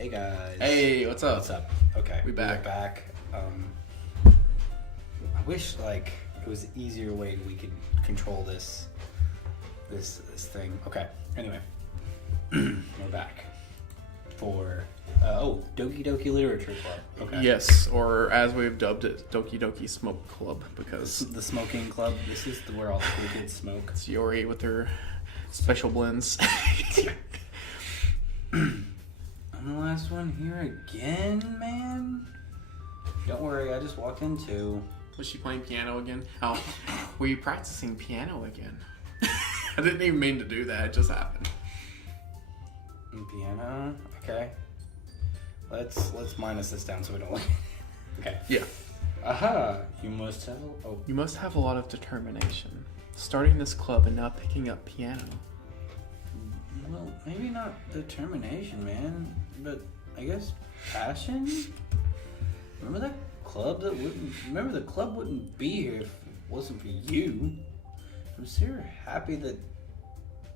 Hey guys. Hey, what's up? What's up? Okay, We back. We're back. I wish like it was an easier way we could control this thing. Okay. Anyway, we're back for Doki Doki Literature Club. Okay. Yes, or as we've dubbed it, Doki Doki Smoke Club, because The smoking club. This is where all the cool kids smoke. it's Yuri with her special blends. I'm the last one here again, man. Don't worry, I just walked in too. Was she playing piano again? Oh, were you practicing piano again? I didn't even mean to do that, it just happened. Piano. Okay. Let's minus this down so we don't. Okay. Yeah. Aha! You must have. You must have a lot of determination. Starting this club and not picking up piano. Well, maybe not determination, man, but I guess passion. Remember the club wouldn't be here if it wasn't for you. I'm so happy that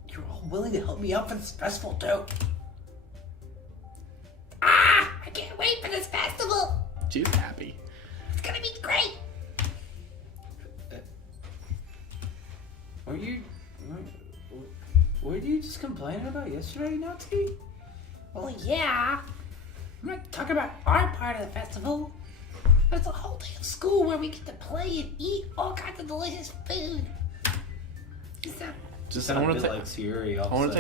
you're all willing to help me out for this festival, too. I can't wait for this festival. She's happy. It's gonna be great. Were you just complaining about yesterday, Natsuki? Well, yeah. I'm not talking about our part of the festival. But it's a whole day of school where we get to play and eat all kinds of delicious food. So, Just Sound I a want bit to like Yuri. I want to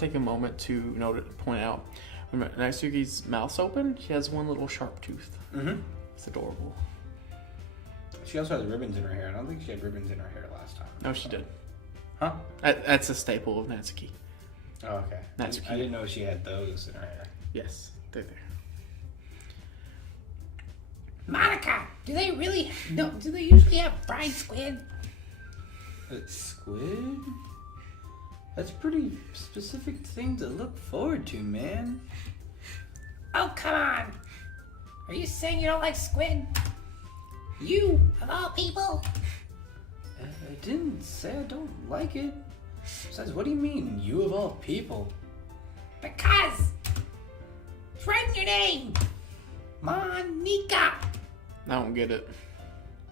take a moment to point out when Natsuki's mouth's open, she has one little sharp tooth. Mm-hmm. It's adorable. She also has ribbons in her hair. I don't think she had ribbons in her hair last time. No, she did. Huh? That's a staple of Natsuki. Oh, okay. Natsuki. I didn't know she had those in her hair. Yes, they're there. Monica, do they usually have fried squid? Squid? That's a pretty specific thing to look forward to, man. Oh, come on. Are you saying you don't like squid? You, of all people? I didn't say I don't like it. Besides, what do you mean, you of all people? Because it's right in your name. Monica. I don't get it.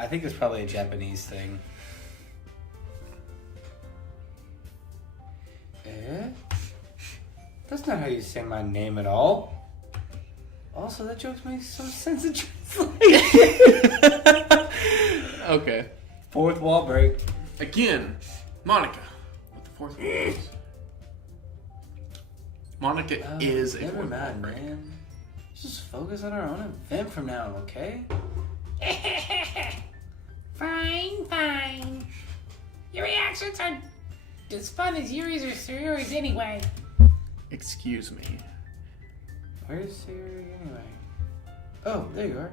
I think it's probably a Japanese thing. Eh? That's not how you say my name at all. Also, that joke makes some sense in translation. Okay. Fourth wall break. Again, Monica with the fourth wall. Monica is a never fourth wall mind, break. man. Let's just focus on our own event from now, okay? Fine. Your reactions are as fun as Yuri's or Sayori's anyway. Excuse me. Where's Sayori anyway? Oh, there you are.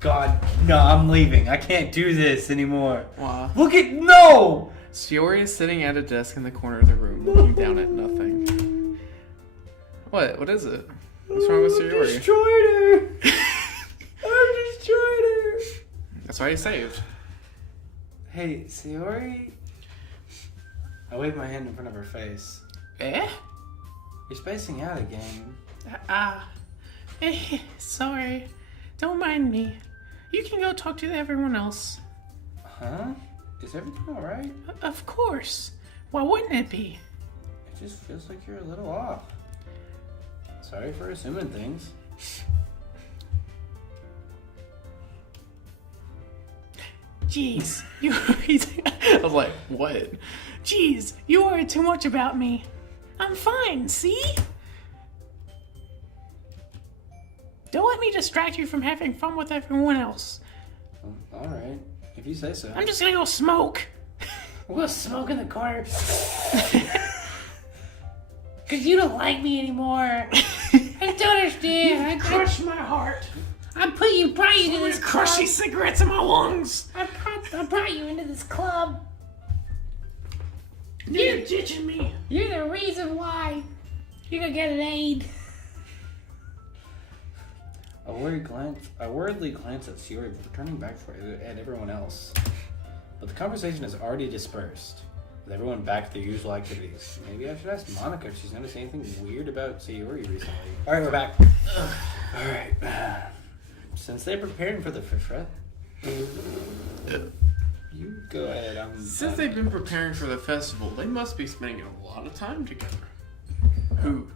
God, no, I'm leaving. I can't do this anymore. Wow. Look at no! Sayori is sitting at a desk in the corner of the room, looking down at nothing. What? What is it? What's wrong with Sayori? I destroyed her! I destroyed her! That's why you saved. Hey, Sayori? I waved my hand in front of her face. Eh? You're spacing out again. Sorry. Don't mind me. You can go talk to everyone else. Huh? Is everything alright? Of course. Why wouldn't it be? It just feels like you're a little off. Sorry for assuming things. Jeez, you. I was like, what? Jeez, you worry too much about me. I'm fine, see? Don't let me distract you from having fun with everyone else. Alright, if you say so. I'm just gonna go smoke. We'll smoke in the corner. Cause you don't like me anymore. I don't understand. Crush my heart. I brought you into this club. Crush these cigarettes in my lungs. I brought you into this club. You're ditching me. You're the reason why you're gonna get an aid. I worriedly glance at Yuri before turning back at everyone else. But the conversation has already dispersed. with everyone back to their usual activities. Maybe I should ask Monica if she's noticed anything weird about Sayori recently. Alright, we're back. Alright. Since they're preparing for the fifth, you go ahead. Since they've been preparing for the festival, they must be spending a lot of time together. Who?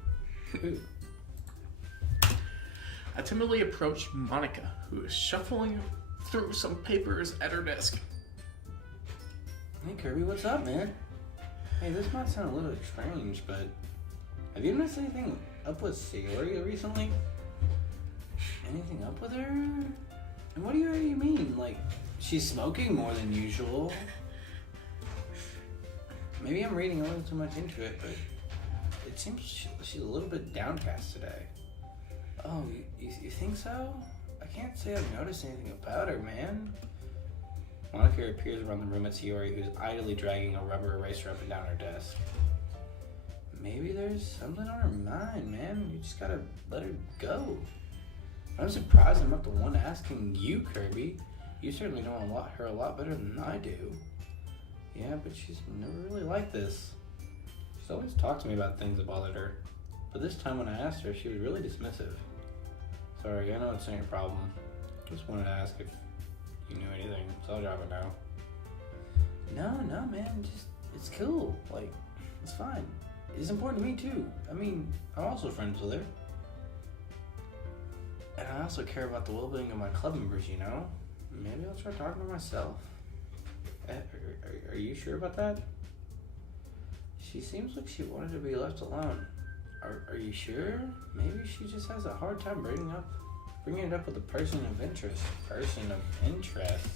I timidly approached Monica, who is shuffling through some papers at her desk. Hey Kirby, what's up, man? Hey, this might sound a little strange, but have you noticed anything up with Sayori recently? Anything up with her? And what do you mean? Like, she's smoking more than usual? Maybe I'm reading a little too much into it, but it seems she's a little bit downcast today. Oh, you think so? I can't say I've noticed anything about her, man. Monica appears around the room at Sayori, who's idly dragging a rubber eraser up and down her desk. Maybe there's something on her mind, man. You just gotta let her go. I'm surprised I'm not the one asking you, Kirby. You certainly know her a lot better than I do. Yeah, but she's never really like this. She's always talked to me about things that bothered her. But this time when I asked her, she was really dismissive. Sorry, I know it's not your problem. Just wanted to ask if you knew anything, so I'll drop it now. No, man, it's cool. Like, it's fine. It's important to me too. I mean, I'm also friends with her. And I also care about the well-being of my club members, you know? Maybe I'll try talking to myself. Are you sure about that? She seems like she wanted to be left alone. Are you sure? Maybe she just has a hard time bringing it up with a person of interest. Person of interest?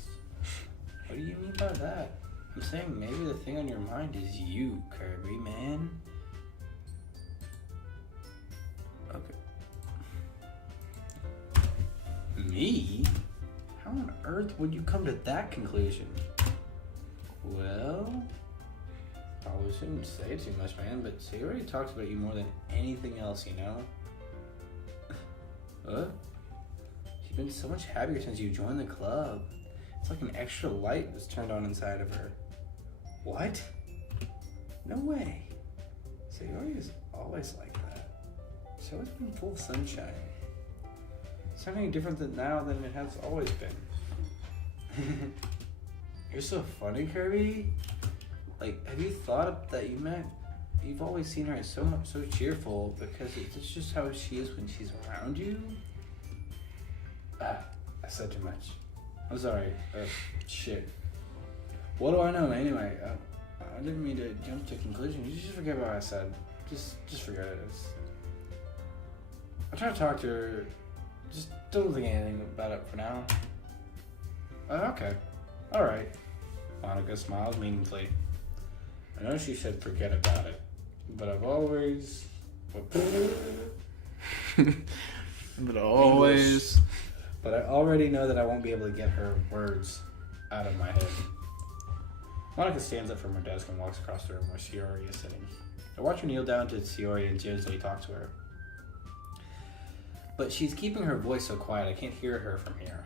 What do you mean by that? I'm saying maybe the thing on your mind is you, Kirby, man. Okay. Me? How on earth would you come to that conclusion? Well, probably shouldn't say too much, man, but Sayori talks about you more than anything else, you know? What? She's been so much happier since you joined the club. It's like an extra light was turned on inside of her. What? No way. Sayori is always like that. She's always been full of sunshine. It's not any different now than it has always been. You're so funny, Kirby. Like, have you thought that you've always seen her as so cheerful because it's just how she is when she's around you? I said too much. I'm sorry. Shit. What do I know? Anyway, I didn't mean to jump to conclusions. You just forget what I said. Just forget it. I'll try to talk to her. Just don't think anything about it for now. Okay. Alright. Monica smiles meaningfully. I know she said forget about it, but I've always... But I already know that I won't be able to get her words out of my head. Monica stands up from her desk and walks across the room where Sayori is sitting. I watch her kneel down to Sayori and gingerly talk to her. But she's keeping her voice so quiet I can't hear her from here.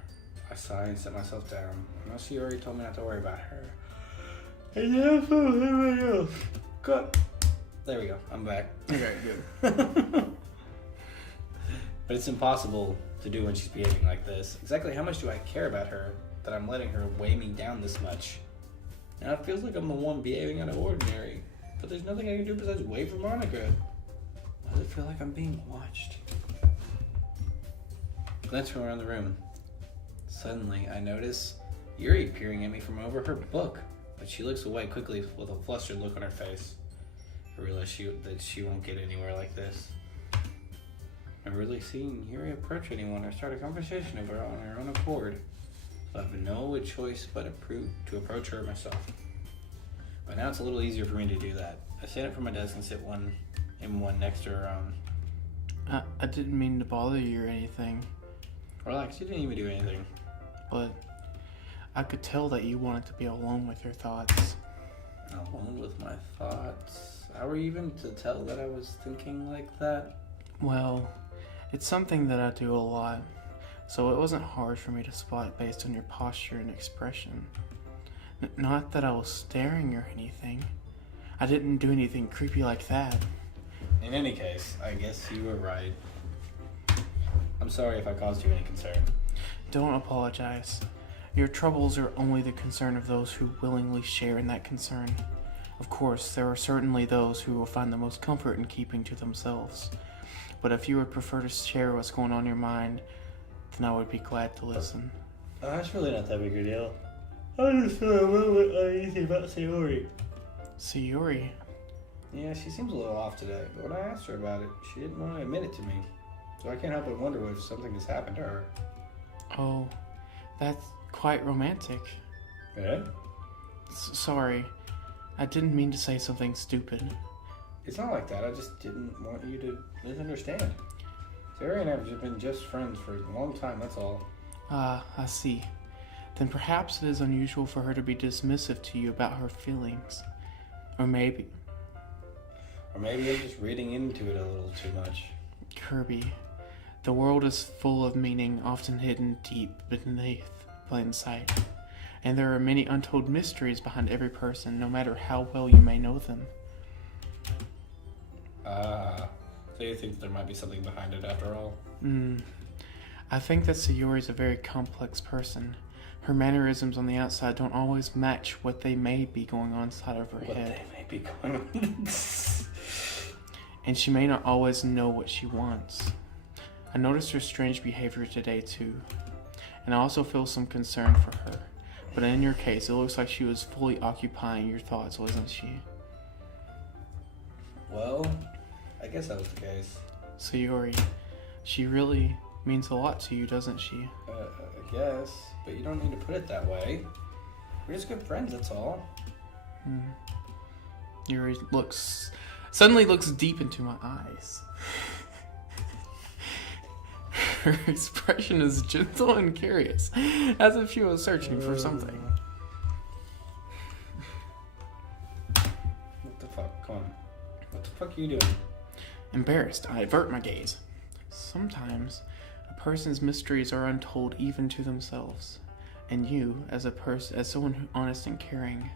I sigh and set myself down. I know Sayori told me not to worry about her. And that's everybody else. Cut. There we go. I'm back. Okay, good. But it's impossible to do when she's behaving like this. Exactly how much do I care about her that I'm letting her weigh me down this much? Now it feels like I'm the one behaving out of ordinary. But there's nothing I can do besides wait for Monica. Why does it feel like I'm being watched? Glancing around the room. Suddenly, I notice Yuri peering at me from over her book, but she looks away quickly with a flustered look on her face. I realize that she won't get anywhere like this. I've really seen Yuri approach anyone or start a conversation of her on her own accord, so I have no choice but to approach her myself. By now, it's a little easier for me to do that. I stand up from my desk and sit one next to her own. I didn't mean to bother you or anything. Relax, you didn't even do anything. But I could tell that you wanted to be alone with your thoughts. Alone with my thoughts? How were you even to tell that I was thinking like that? Well, it's something that I do a lot, so it wasn't hard for me to spot based on your posture and expression. Not that I was staring or anything, I didn't do anything creepy like that. In any case, I guess you were right. I'm sorry if I caused you any concern. Don't apologize. Your troubles are only the concern of those who willingly share in that concern. Of course, there are certainly those who will find the most comfort in keeping to themselves. But if you would prefer to share what's going on in your mind, then I would be glad to listen. It's really not that big a deal. I just feel a little bit uneasy about Sayori. Sayori? Yeah, she seems a little off today, but when I asked her about it, she didn't want to admit it to me. So I can't help but wonder if something has happened to her. Oh, that's quite romantic. Yeah? Sorry, I didn't mean to say something stupid. It's not like that, I just didn't want you to misunderstand. Sayori and I have been just friends for a long time, that's all. Ah, I see. Then perhaps it is unusual for her to be dismissive to you about her feelings. Or maybe I'm just reading into it a little too much. Kirby, the world is full of meaning often hidden deep beneath plain sight. And there are many untold mysteries behind every person, no matter how well you may know them. So you think there might be something behind it after all? I think that Sayori is a very complex person. Her mannerisms on the outside don't always match what they may be going on inside of her head. What they may be going on. And she may not always know what she wants. I noticed her strange behavior today too, and I also feel some concern for her. But in your case, it looks like she was fully occupying your thoughts, wasn't she? Well, I guess that was the case. Sayori, she really means a lot to you, doesn't she? I guess, but you don't need to put it that way. We're just good friends, that's all. Yuri suddenly looks deep into my eyes. Her expression is gentle and curious, as if she was searching for something. What the fuck? Come on. What the fuck are you doing? Embarrassed, I avert my gaze. Sometimes, a person's mysteries are untold even to themselves, and you, as someone who honest and caring,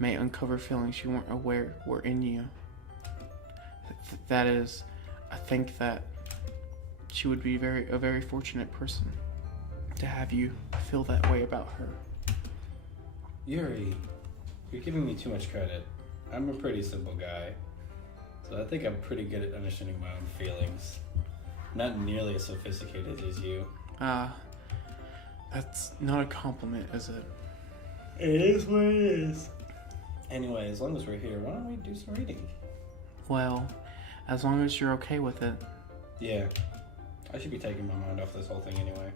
may uncover feelings you weren't aware were in you. That is, I think that she would be a very fortunate person to have you feel that way about her. Yuri, you're giving me too much credit. I'm a pretty simple guy, so I think I'm pretty good at understanding my own feelings. Not nearly as sophisticated as you. That's not a compliment, is it? It is what it is. Anyway, as long as we're here, why don't we do some reading? Well, as long as you're okay with it. Yeah. I should be taking my mind off this whole thing anyway.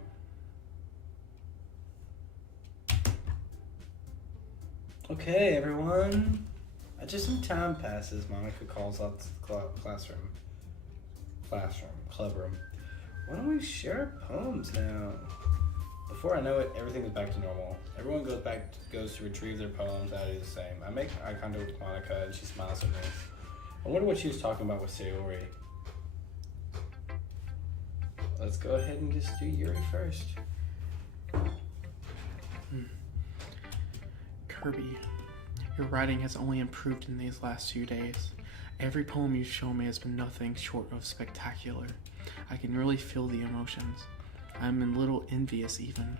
Okay, everyone. Just some time passes, Monica calls out to the clubroom. Why don't we share poems now? Before I know it, everything is back to normal. Everyone goes to retrieve their poems. I do the same. I make eye contact with Monica, and she smiles at me. I wonder what she was talking about with Sayori. Let's go ahead and just do Yuri first. Kirby, your writing has only improved in these last few days. Every poem you've shown me has been nothing short of spectacular. I can really feel the emotions. I'm a little envious even.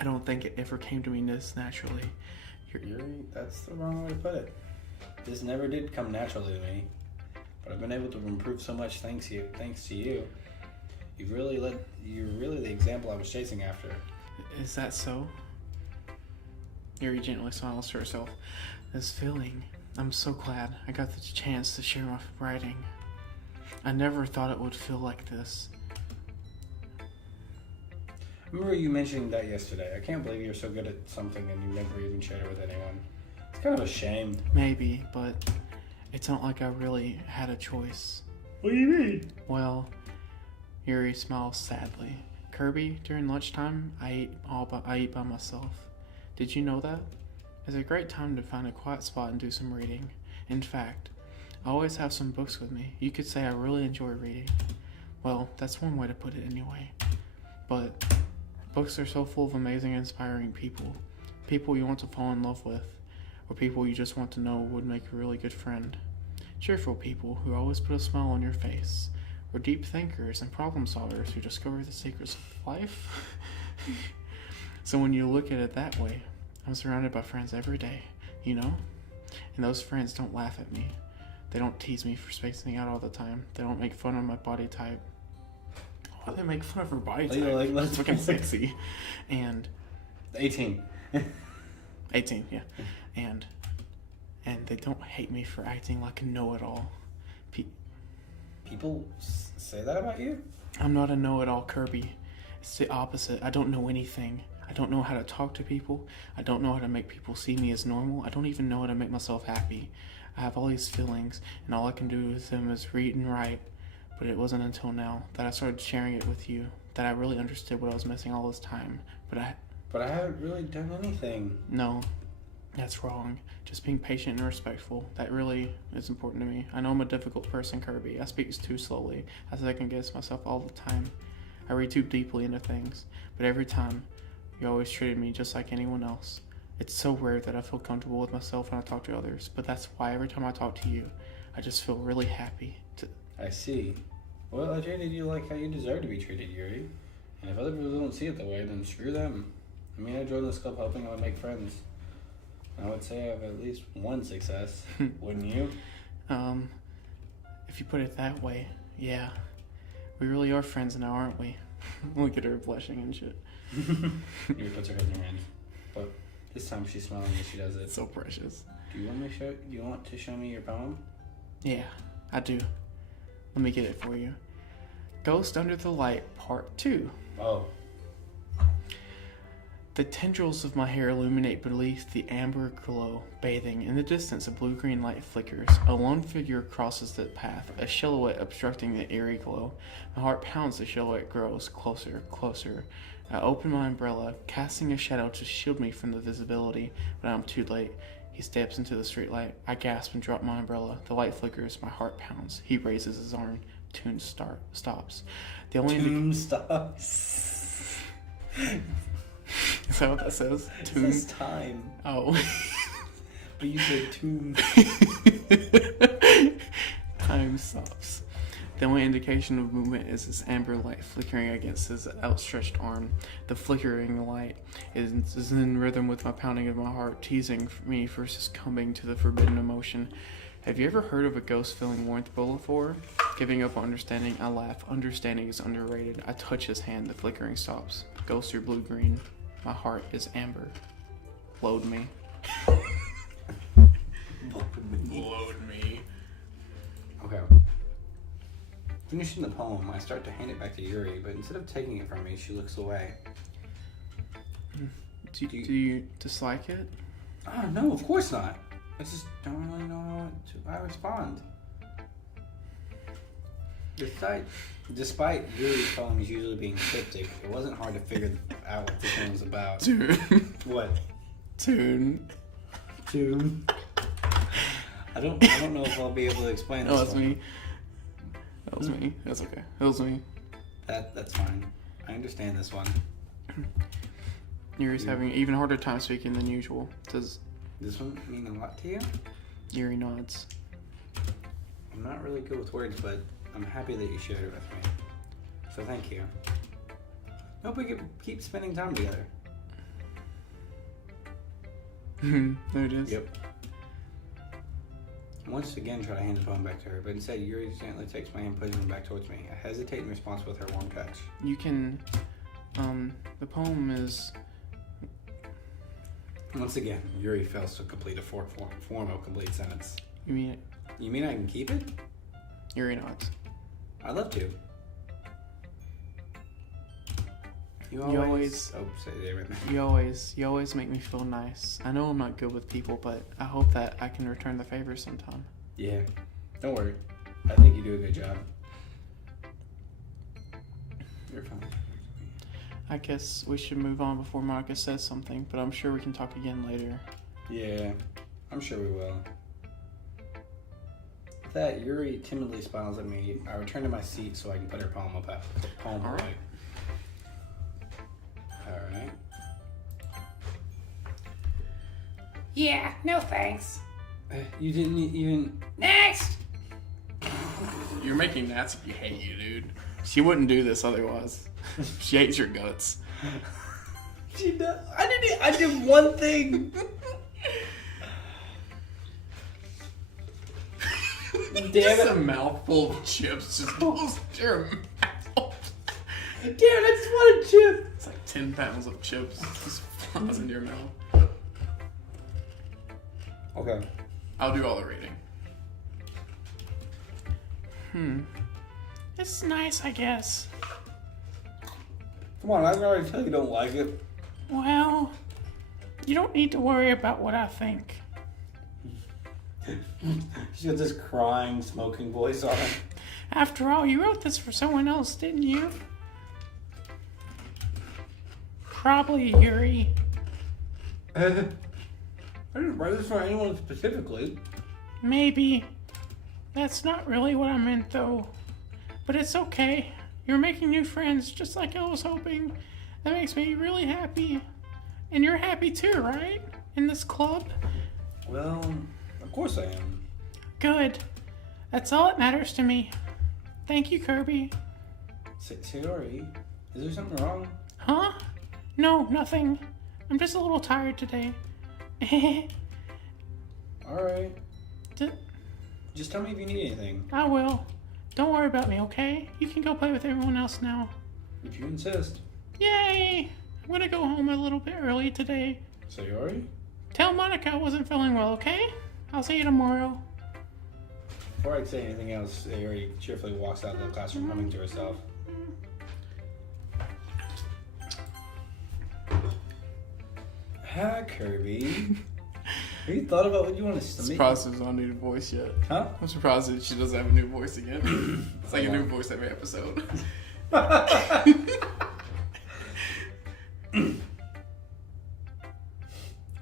I don't think it ever came to me this naturally. Yuri, that's the wrong way to put it. This never did come naturally to me, but I've been able to improve so much thanks to you. You're really the example I was chasing after. Is that so? Yuri gently smiles to herself. This feeling, I'm so glad I got the chance to share my writing. I never thought it would feel like this. I remember you mentioning that yesterday. I can't believe you're so good at something and you never even shared it with anyone. It's kind of a shame. Maybe, but it's not like I really had a choice. What do you mean? Well, Yuri smiles sadly. Kirby, during lunchtime, I eat by myself. Did you know that? It's a great time to find a quiet spot and do some reading. In fact, I always have some books with me. You could say I really enjoy reading. Well, that's one way to put it anyway. But books are so full of amazing, inspiring people. People you want to fall in love with. or people you just want to know would make a really good friend. Cheerful people who always put a smile on your face, or deep thinkers and problem solvers who discover the secrets of life. So when you look at it that way, I'm surrounded by friends every day, you know? And those friends don't laugh at me. They don't tease me for spacing out all the time. They don't make fun of my body type. Why do they make fun of her body type? Like, That's fucking sexy. And 18. 18, yeah. And they don't hate me for acting like a know-it-all. People say that about you? I'm not a know-it-all, Kirby. It's the opposite. I don't know anything. I don't know how to talk to people. I don't know how to make people see me as normal. I don't even know how to make myself happy. I have all these feelings, and all I can do with them is read and write. But it wasn't until now that I started sharing it with you that I really understood what I was missing all this time. But I haven't really done anything. No, that's wrong. Just being patient and respectful. That really is important to me. I know I'm a difficult person, Kirby. I speak too slowly. I second guess myself all the time. I read too deeply into things. But every time, you always treated me just like anyone else. It's so rare that I feel comfortable with myself when I talk to others. But that's why every time I talk to you, I just feel really happy. I see. Well, I treated you like how you deserve to be treated, Yuri. And if other people don't see it that way, then screw them. I mean, I joined this club hoping I would make friends. I would say I have at least one success, wouldn't you? If you put it that way, yeah. We really are friends now, aren't we? Look at her blushing and shit. Yuri puts her head in her hands. But this time she's smiling as she does it. So precious. Do you want to show me your poem? Yeah, I do. Let me get it for you. Ghost Under the Light, Part 2. Oh. The tendrils of my hair illuminate beneath the amber glow. Bathing in the distance, a blue-green light flickers. A lone figure crosses the path, a silhouette obstructing the eerie glow. My heart pounds, the silhouette grows closer, closer. I open my umbrella, casting a shadow to shield me from the visibility, but I'm too late. He steps into the streetlight. I gasp and drop my umbrella. The light flickers, my heart pounds. He raises his arm. Tune stops. The only Tune stops. Is that what that says? Tune? It says time. Oh. But you said tune. Time stops. The only indication of movement is his amber light flickering against his outstretched arm. The flickering light is in rhythm with my pounding of my heart, teasing me for succumbing to the forbidden emotion. Have you ever heard of a ghost feeling warmth before? Giving up on understanding, I laugh. Understanding is underrated. I touch his hand. The flickering stops. Ghosts are blue-green. My heart is amber. Load me. Load me. Okay. Finishing the poem, I start to hand it back to Yuri, but instead of taking it from me, she looks away. Do you dislike it? Oh, no, of course not. I just don't really know how to respond. Despite Yuri's poems usually being cryptic, it wasn't hard to figure out what this one was about. Tune. What? Tune. I don't know if I'll be able to explain this Oh, that's one. me. That was me. That's okay. That was me. That's fine. I understand this one. Yuri's having an even harder time speaking than usual. Does this one mean a lot to you? Yuri nods. I'm not really good with words, but I'm happy that you shared it with me. So thank you. Hope we can keep spending time together. There it is. Yep. I once again try to hand the poem back to her, but instead Yuri gently takes my hand, pushing it back towards me. I hesitate in response with her warm touch. You can, the poem is... Once again, Yuri fails to complete a form of complete sentence. You mean it? You mean I can keep it? Yuri nods. I'd love to. You always Oh, say it. You always make me feel nice. I know I'm not good with people, but I hope that I can return the favor sometime. Yeah. Don't worry. I think you do a good job. You're fine. I guess we should move on before Monica says something, but I'm sure we can talk again later. Yeah, I'm sure we will. With that, Yuri timidly smiles at me. I return to my seat so I can put her poem away. Alright. Yeah, no thanks. You didn't even... Next! You're making Natsuki hate you, dude. She wouldn't do this otherwise. She hates your guts. She does. I did one thing. Damn Just it. a mouthful of chips just goes to your mouth. Damn it, I just want a chip. It's like 10 pounds of chips just flies in your mouth. Okay. I'll do all the rating. It's nice, I guess. Come on, I can already tell you don't like it. Well, you don't need to worry about what I think. She's got this crying, smoking voice on her. After all, you wrote this for someone else, didn't you? Probably Yuri. I didn't write this for anyone specifically. Maybe. That's not really what I meant, though. But it's okay. You're making new friends, just like I was hoping. That makes me really happy. And you're happy too, right? In this club? Well, of course I am. Good. That's all that matters to me. Thank you, Kirby. Sayori, is there something wrong? Huh? No, nothing. I'm just a little tired today. Alright. D- Just tell me if you need anything. I will. Don't worry about me, okay? You can go play with everyone else now. If you insist. Yay! I'm gonna go home a little bit early today. Sayori? Tell Monica I wasn't feeling well, okay? I'll see you tomorrow. Before I say anything else, Sayori cheerfully walks out of the classroom humming to herself. Hi, Kirby. Have you thought about what you want to submit? Surprised there's not a new voice yet. Huh? I'm surprised that she doesn't have a new voice again. It's like a new voice every episode.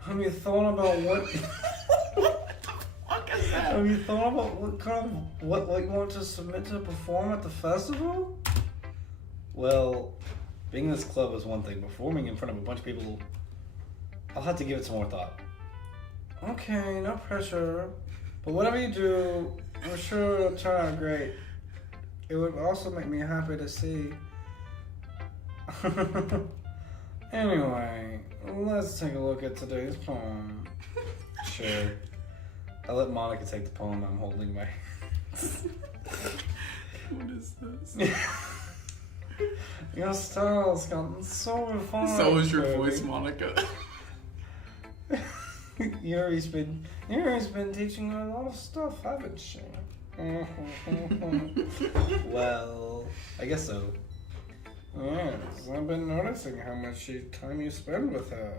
Have you thought about what? What is that? Have you thought about what kind of what you want to submit to perform at the festival? Well, being in this club is one thing. Performing in front of a bunch of people, I'll have to give it some more thought. Okay, no pressure. But whatever you do, I'm sure it'll turn out great. It would also make me happy to see. Anyway, let's take a look at today's poem. Sure. I'll let Monica take the poem I'm holding in my hands. What is this? Your style's gotten so refined. So is your baby. voice, Monica. Yuri's been teaching her a lot of stuff, haven't she? Well, I guess so. Yes, I've been noticing how much time you spend with her.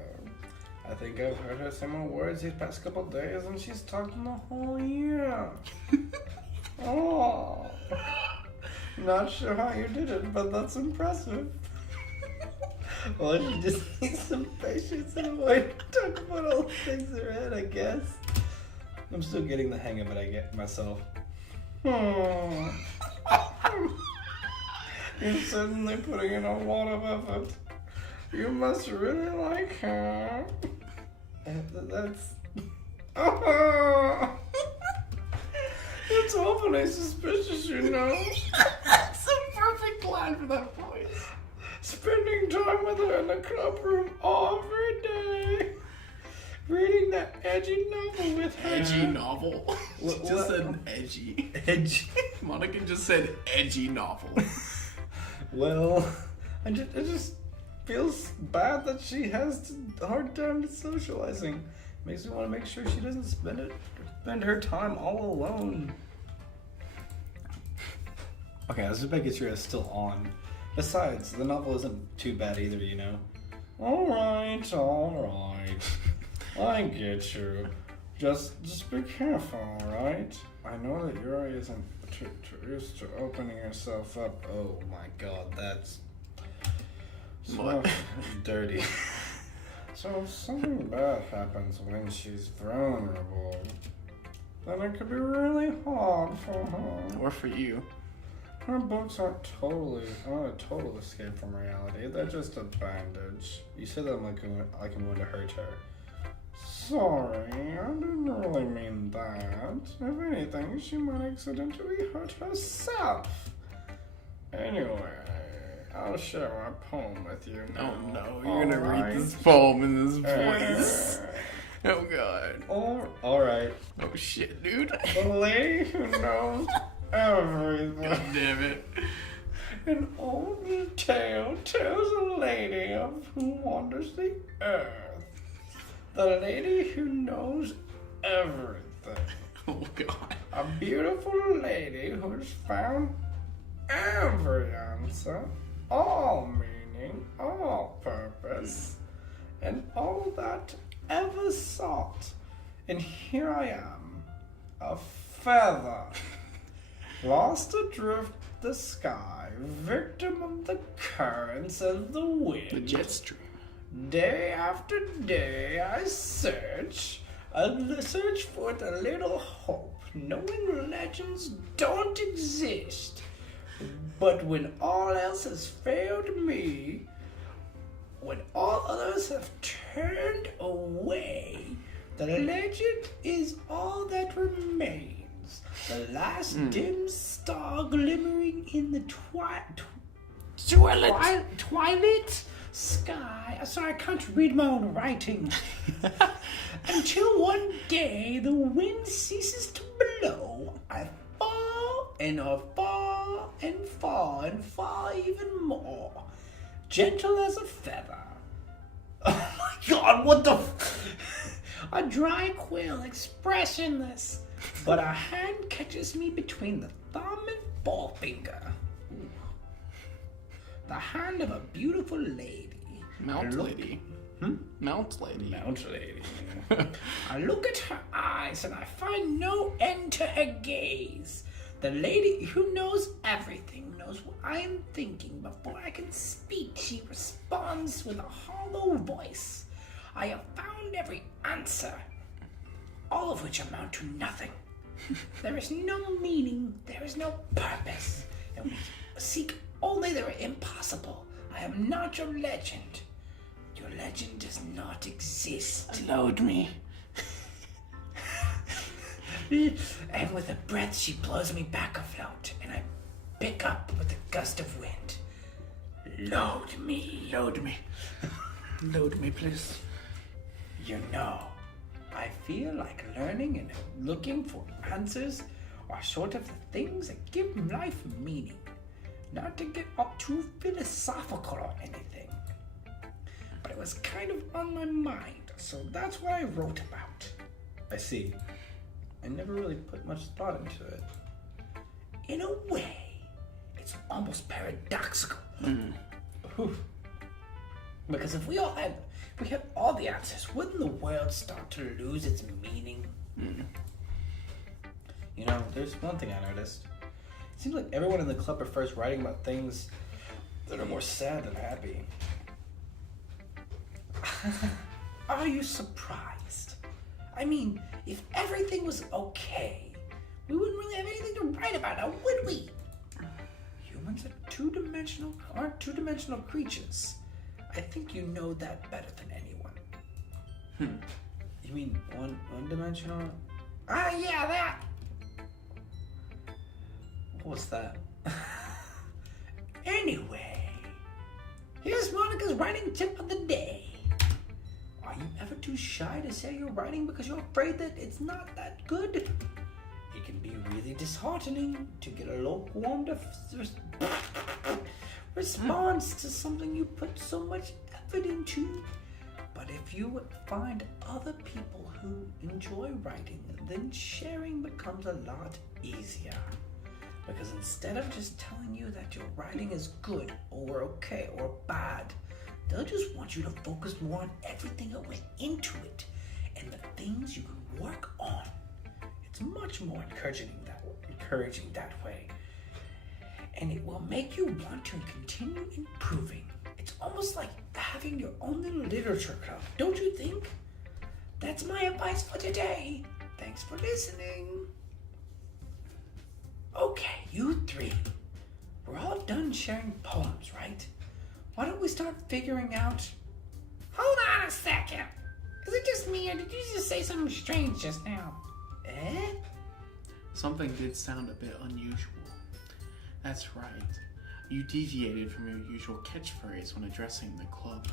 I think I've heard her say more words these past couple of days than she's talked in the whole year. Oh, not sure how you did it, but that's impressive. Well, she just needs some patience and a way to talk about all the things in her head, I guess. I'm still getting the hang of it, I get myself. Oh. You're certainly putting in a lot of effort. You must really like her. That's... Oh. It's awfully suspicious, you know. That's a perfect line for that voice. Spending time with her in the club room every day. Reading that edgy novel with her. Edgy novel. She What- just said edgy. Edgy. Monica just said edgy novel. Well, it just feels bad that she has a hard time socializing. Makes me want to make sure she doesn't spend her time all alone. Okay, let's just make sure it's still on. Besides, the novel isn't too bad either, you know. Alright. I get you. Just be careful, alright? I know that Yuri isn't too used to opening herself up. Oh my god, that's... What? Dirty. So if something bad happens when she's vulnerable, then it could be really hard for her. Or for you. Her books aren't a total escape from reality. They're just a bandage. You said that like I'm going to hurt her. Sorry, I didn't really mean that. If anything, she might accidentally hurt herself. Anyway, I'll share my poem with you now. Oh no, you're gonna read this poem in this voice. Oh god. Alright. Oh shit, dude. The lady who knows everything. God damn it. An old tale tells a lady of who wanders the earth. The lady who knows everything. Oh god. A beautiful lady who's found every answer, all meaning, all purpose, and all that ever sought. And here I am, a feather, lost adrift the sky, victim of the currents and the wind. The jet stream. Day after day I search for a little hope, knowing legends don't exist. But when all else has failed me, when all others have turned away, the legend is all that remains. The last dim star glimmering in the twilight sky. Sorry, I can't read my own writing. Until one day the wind ceases to blow. I fall and I fall and fall and fall even more. Gentle as a feather. Oh my god, what the a dry quill, expressionless. But a hand catches me between the thumb and forefinger. Ooh. The hand of a beautiful lady. Mount lady. Mount lady. Mount lady. I look at her eyes and I find no end to her gaze. The lady who knows everything knows what I am thinking before I can speak. She responds with a hollow voice. I have found every answer, all of which amount to nothing. There is no meaning, there is no purpose, and we seek only the impossible. I am not your legend. Your legend does not exist. Load me. And with a breath, she blows me back afloat, and I pick up with a gust of wind. Load me. Load me. Load me, please. You know, I feel like learning and looking for answers are sort of the things that give life meaning. Not to get up too philosophical or anything, but it was kind of on my mind, so that's what I wrote about. I see. I never really put much thought into it. In a way, it's almost paradoxical. Because if we had all the answers, wouldn't the world start to lose its meaning? You know, there's one thing I noticed. It seems like everyone in the club prefers writing about things that are more sad than happy. Are you surprised? I mean, if everything was okay, we wouldn't really have anything to write about now, would we? Humans aren't two-dimensional creatures. I think you know that better than anyone. You mean one-dimensional? Ah, yeah, that. What was that? Anyway, here's Monica's writing tip of the day. Are you ever too shy to say you're writing because you're afraid that it's not that good? It can be really disheartening to get a lukewarm response to something you put so much effort into. But if you would find other people who enjoy writing, then sharing becomes a lot easier. Because instead of just telling you that your writing is good or okay or bad, they'll just want you to focus more on everything that went into it and the things you can work on. It's much more encouraging that way. And it will make you want to continue improving. It's almost like having your own little literature club, don't you think? That's my advice for today. Thanks for listening. Okay, you three. We're all done sharing poems, right? Why don't we start figuring out... Hold on a second. Is it just me, or did you just say something strange just now? Eh? Something did sound a bit unusual. That's right. You deviated from your usual catchphrase when addressing the club.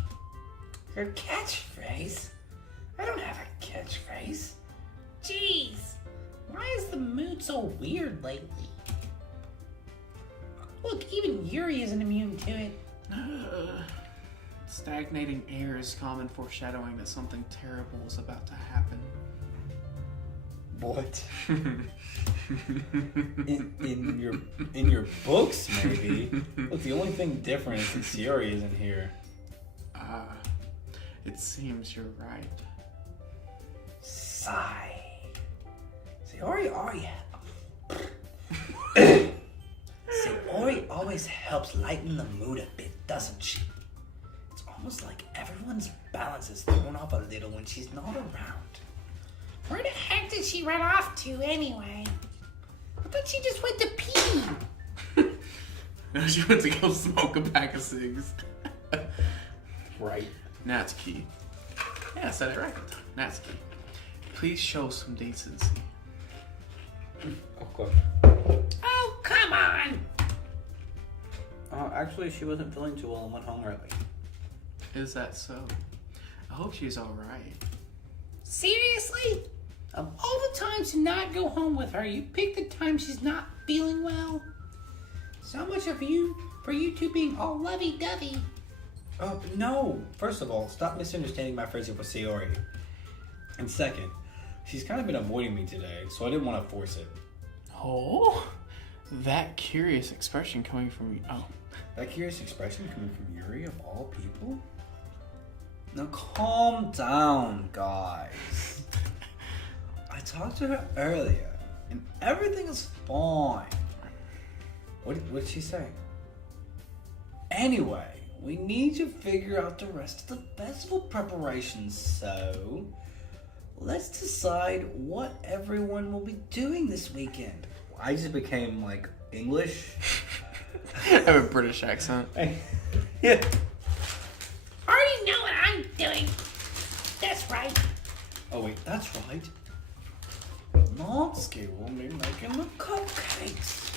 Your catchphrase? I don't have a catchphrase. Jeez, why is the mood so weird lately? Look, even Yuri isn't immune to it. Stagnating air is common foreshadowing that something terrible is about to happen. What? in your books, maybe. Look, the only thing different is that Yuri isn't here. It seems you're right. Sigh. Sayori always helps lighten the mood a bit, doesn't she? It's almost like everyone's balance is thrown off a little when she's not around. Where the heck did she run off to anyway? I thought she just went to pee. No, she went to go smoke a pack of cigs. Right. Natsuki. Yeah, I said it right. Natsuki. Please show some decency. Of course. Oh, come on! Actually, she wasn't feeling too well and went home early. Is that so? I hope she's alright. Seriously? Of all the times to not go home with her, you pick the time she's not feeling well? So much for you two being all lovey-dovey. Oh, no. First of all, stop misunderstanding my phrasing for Sayori. And second, she's kind of been avoiding me today, so I didn't want to force it. Oh? That curious expression coming from you. Oh. That curious expression coming from Yuri of all people? Now calm down, guys. I talked to her earlier, and everything is fine. What did she say? Anyway, we need to figure out the rest of the festival preparations, so let's decide what everyone will be doing this weekend. I just became, like, English. I have a British accent. Yeah. I already know what I'm doing. That's right. Oh, wait, that's right. Natsuki will be making the cupcakes.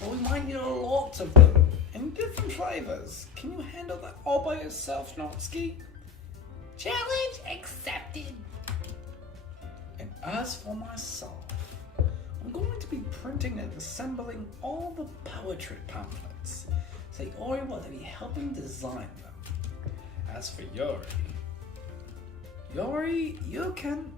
Well, we might need lots of them in different flavors. Can you handle that all by yourself, Natsuki? Challenge accepted. And as for myself, I'm going to be printing and assembling all the poetry pamphlets. Sayori will be helping design them. As for Yuri, you can,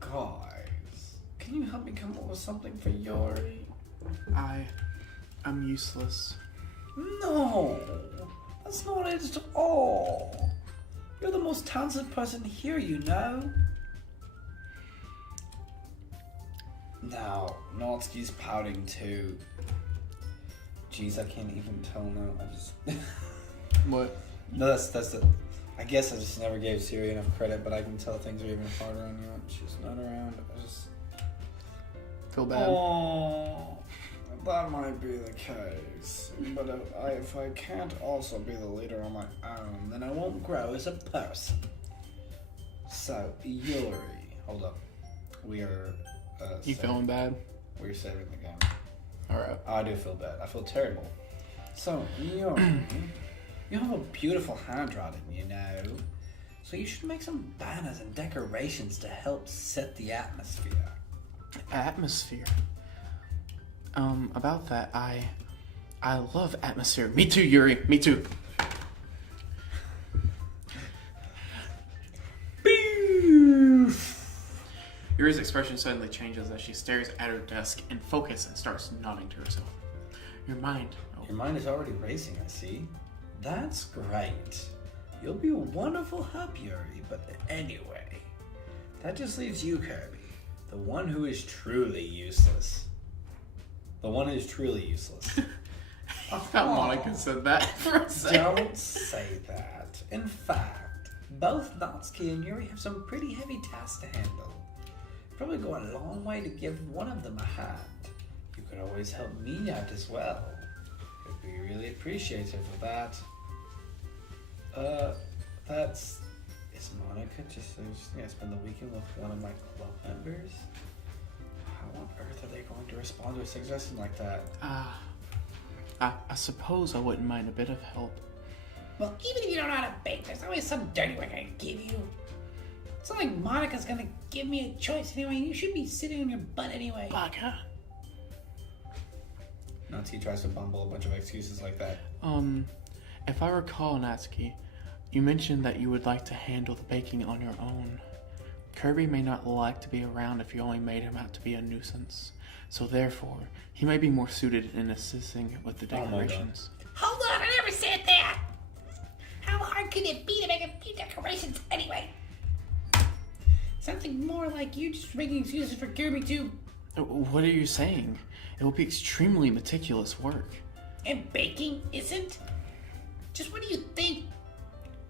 Guys, can you help me come up with something for Yuri? I'm useless. No, that's not it at all. You're the most talented person here, you know. Now, Natsuki's pouting too. Jeez, I can't even tell now. I just... What? No, that's it. I guess I just never gave Siri enough credit, but I can tell things are even harder on you when she's not around. I just... Feel bad? Oh, that might be the case. But if I can't also be the leader on my own, then I won't grow as a person. So, Yuri, hold up. We are... You feeling bad? We're saving the game. Alright. I do feel bad. I feel terrible. So, Yuri, you have a beautiful handwriting, you know. So you should make some banners and decorations to help set the atmosphere. Atmosphere? About that, I love atmosphere. Me too, Yuri. Me too. Yuri's expression suddenly changes as she stares at her desk in focus and starts nodding to herself. Your mind. Oh. Your mind is already racing, I see. That's great. You'll be a wonderful help, Yuri, but anyway, that just leaves you, Kirby, the one who is truly useless. The one who is truly useless. I thought Monica said that for a second. Don't say that. In fact, both Natsuki and Yuri have some pretty heavy tasks to handle. Probably go a long way to give one of them a hand. You could always help me out as well. I'd be really appreciative of that. Is Monica just gonna spend the weekend with one of my club members? How on earth are they going to respond to a suggestion like that? I suppose I wouldn't mind a bit of help. Well, even if you don't know how to bake, there's always some dirty work I can give you. It's not like Monica's gonna give me a choice anyway, and you should be sitting on your butt anyway. Monica? Natsuki tries to bumble a bunch of excuses like that. If I recall, Natsuki, you mentioned that you would like to handle the baking on your own. Kirby may not like to be around if you only made him out to be a nuisance. So therefore, he may be more suited in assisting with the decorations. Hold on, I never said that! How hard could it be to make a few decorations anyway? Something more like you just making excuses for Kirby too. What are you saying? It will be extremely meticulous work. And baking isn't? Just what do you think?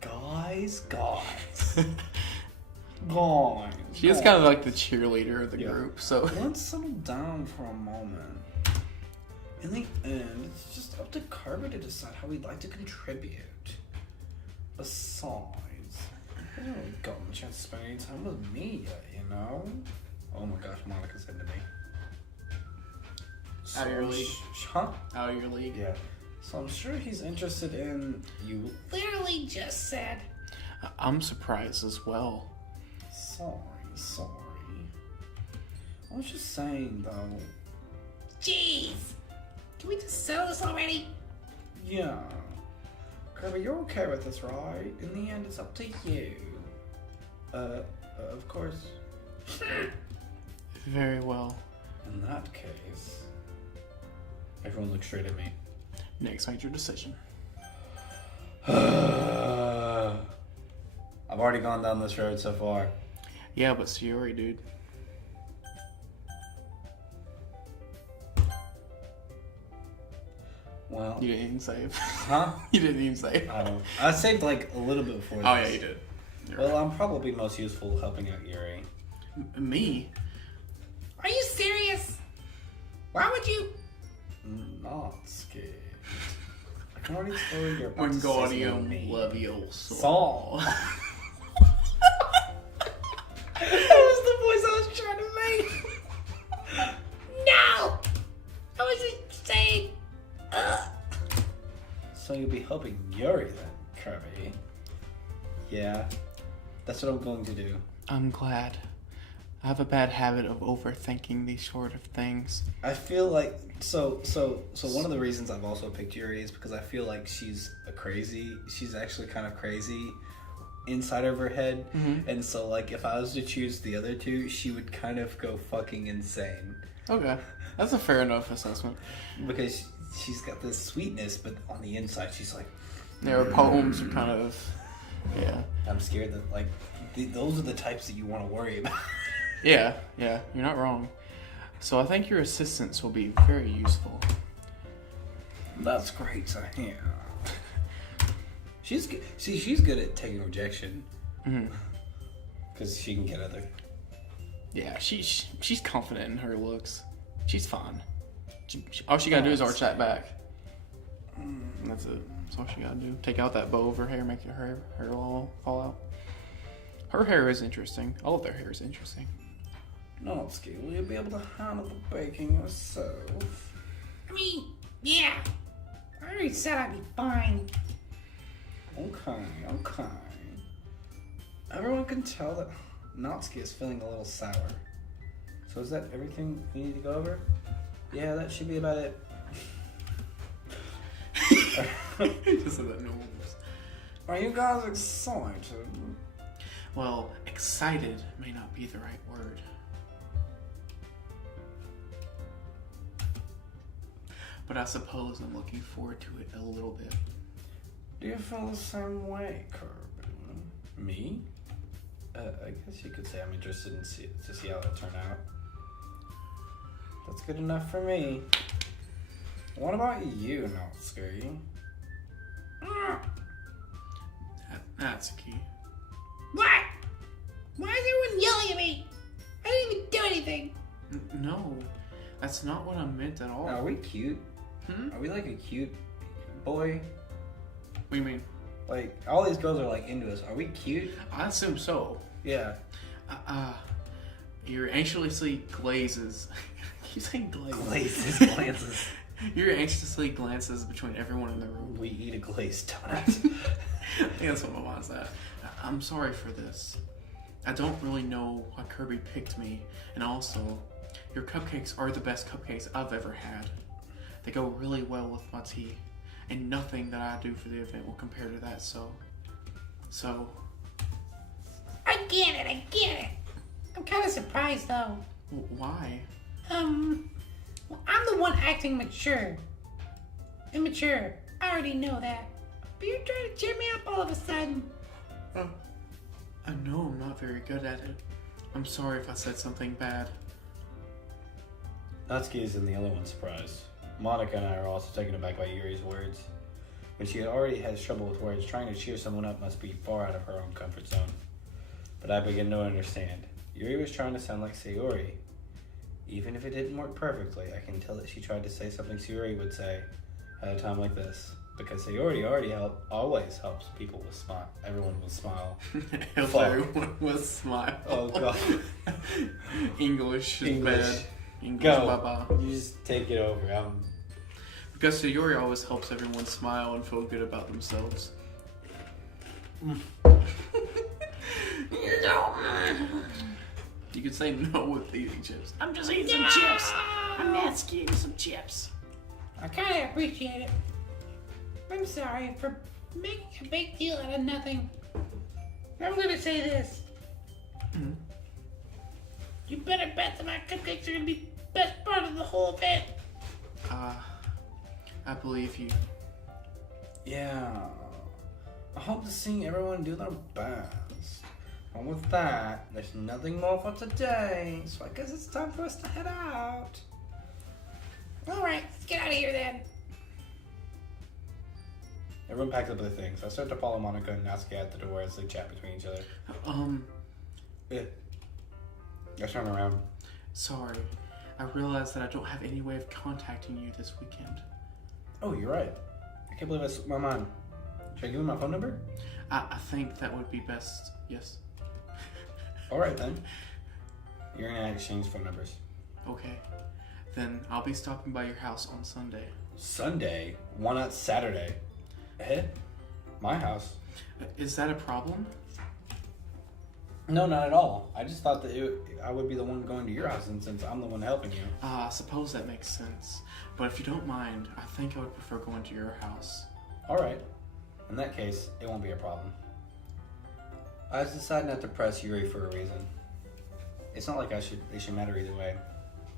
Guys. She is kind of like the cheerleader of the group, so... Let's settle down for a moment. In the end, it's just up to Kirby to decide how he'd like to contribute. Besides, he hasn't really gotten a chance to spend any time with me yet, you know? Oh my gosh, Monica's into me. Out of your league. Huh? Out of your league. Yeah. So I'm sure he's interested in you. Literally just said. I'm surprised as well. Sorry. I was just saying, though. Jeez! Can we just settle this already? Yeah. Kirby, you're okay with this, right? In the end, it's up to you. Of course. Very well. In that case... Everyone looks straight at me. Next, make your decision. I've already gone down this road so far. Yeah, but it's Yuri, dude. Well... You didn't even save. Huh? You didn't even save. I don't... I saved like a little bit before Oh, this. yeah, you did. You're Well, I'm probably most useful helping out Yuri. Me? Are you serious? Why would you? Not scared. I can already tell you're about to say Wingardium me. Leviosa. Saul. That was the voice I was trying to make. No! I was just saying. So you'll be helping Yuri then, Kirby. Yeah, that's what I'm going to do. I'm glad. I have a bad habit of overthinking these sort of things. I feel like so one of the reasons I've also picked Yuri is because I feel like she's she's actually kind of crazy inside of her head. Mm-hmm. And so like if I was to choose the other two, she would kind of go fucking insane. Okay. That's a fair enough assessment. Because she's got this sweetness, but on the inside she's like... Their poems are kind of... Yeah. I'm scared that like those are the types that you want to worry about. Yeah, you're not wrong. So I think your assistance will be very useful. That's great to hear. She's good. See, she's good at taking rejection. Because she can get other... Yeah, she's confident in her looks. She's fine. All she gotta do is arch that back. That's it. That's all she gotta do. Take out that bow of her hair, make her hair all fall out. Her hair is interesting. All of their hair is interesting. Natsuki, will you be able to handle the baking yourself? I mean, yeah. I already said I'd be fine. Okay. Everyone can tell that Natsuki is feeling a little sour. So is that everything we need to go over? Yeah, that should be about it. Just so that no one was... Are you guys excited? Well, excited may not be the right word. But I suppose I'm looking forward to it a little bit. Do you feel the same way, Kirby? Me? I guess you could say I'm interested in to see how it'll turn out. That's good enough for me. What about you, Natsuki? Natsuki. What? Why is everyone yelling at me? I didn't even do anything. No, that's not what I meant at all. Are we cute? Hmm? Are we like a cute boy? What do you mean? Like, all these girls are like into us. Are we cute? I assume so. Yeah. Your anxiously glazes. Keep saying glazes. Glances. Your anxiously glances between everyone in the room. We eat a glazed donut. I think that's what my mom said. I'm sorry for this. I don't really know why Kirby picked me, and also, your cupcakes are the best cupcakes I've ever had. They go really well with my tea, and nothing that I do for the event will compare to that, so... I get it. I'm kind of surprised though. Why? Well, I'm the one acting mature. Immature. I already know that. But you're trying to cheer me up all of a sudden. I know I'm not very good at it. I'm sorry if I said something bad. Natsuki isn't the only one surprised. Monica and I are also taken aback by Yuri's words. When she already has trouble with words, trying to cheer someone up must be far out of her own comfort zone. But I begin to understand. Yuri was trying to sound like Sayori. Even if it didn't work perfectly, I can tell that she tried to say something Sayori would say at a time like this. Because Sayori always helps people with smile. Everyone will smile. Help everyone with smile. Oh god. English is bad. English, Go. baba. You just take it over. Because Yuri always helps everyone smile and feel good about themselves. You could say no with eating chips. I'm just eating some chips. I'm Natsuki eating some chips. I kind of appreciate it. I'm sorry for making a big deal out of nothing. I'm gonna say this. Mm-hmm. You better bet that my cupcakes are gonna be the best part of the whole event. I believe you. Yeah. I hope to see everyone do their best. And with that, there's nothing more for today, so I guess it's time for us to head out. Alright, let's get out of here then. Everyone packs up their things. I start to follow Monica and Natsuki out the door as they chat between each other. I turn around. Sorry. I realized that I don't have any way of contacting you this weekend. Oh, you're right. I can't believe I slipped my mind. Should I give you my phone number? I think that would be best, yes. Alright then. You're gonna exchange phone numbers. Okay. Then I'll be stopping by your house on Sunday. Sunday? Why not Saturday? My house. Is that a problem? No, not at all. I just thought that I would be the one going to your house, and since I'm the one helping you. I suppose that makes sense. But if you don't mind, I think I would prefer going to your house. Alright. In that case, it won't be a problem. I just decided not to press Yuri for a reason. It's not like they should matter either way.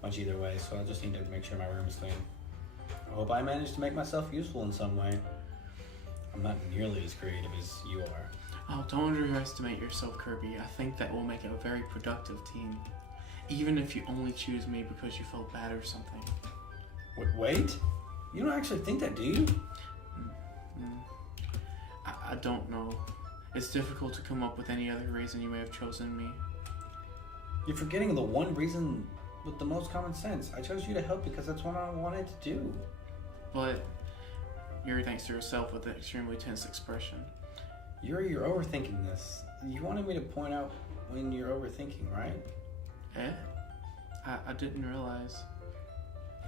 Much either way, so I just need to make sure my room is clean. I hope I managed to make myself useful in some way. I'm not nearly as creative as you are. Oh, don't underestimate yourself, Kirby. I think that will make it a very productive team. Even if you only choose me because you felt bad or something. Wait? You don't actually think that, do you? I don't know. It's difficult to come up with any other reason you may have chosen me. You're forgetting the one reason with the most common sense. I chose you to help because that's what I wanted to do. But Yuri thinks to herself with an extremely tense expression. Yuri, you're overthinking this. You wanted me to point out when you're overthinking, right? I didn't realize.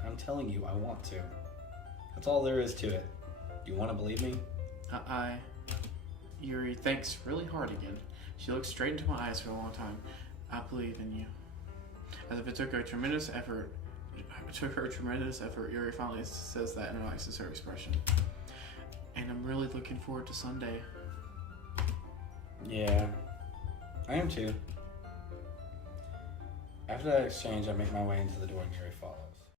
I'm telling you, I want to. That's all there is to it. Do you want to believe me? Yuri thinks really hard again. She looks straight into my eyes for a long time. I believe in you. As if it took her a tremendous effort. Yuri finally says that and relaxes her expression. And I'm really looking forward to Sunday. Yeah, I am too. After that exchange, I make my way into the door and Yuri follows.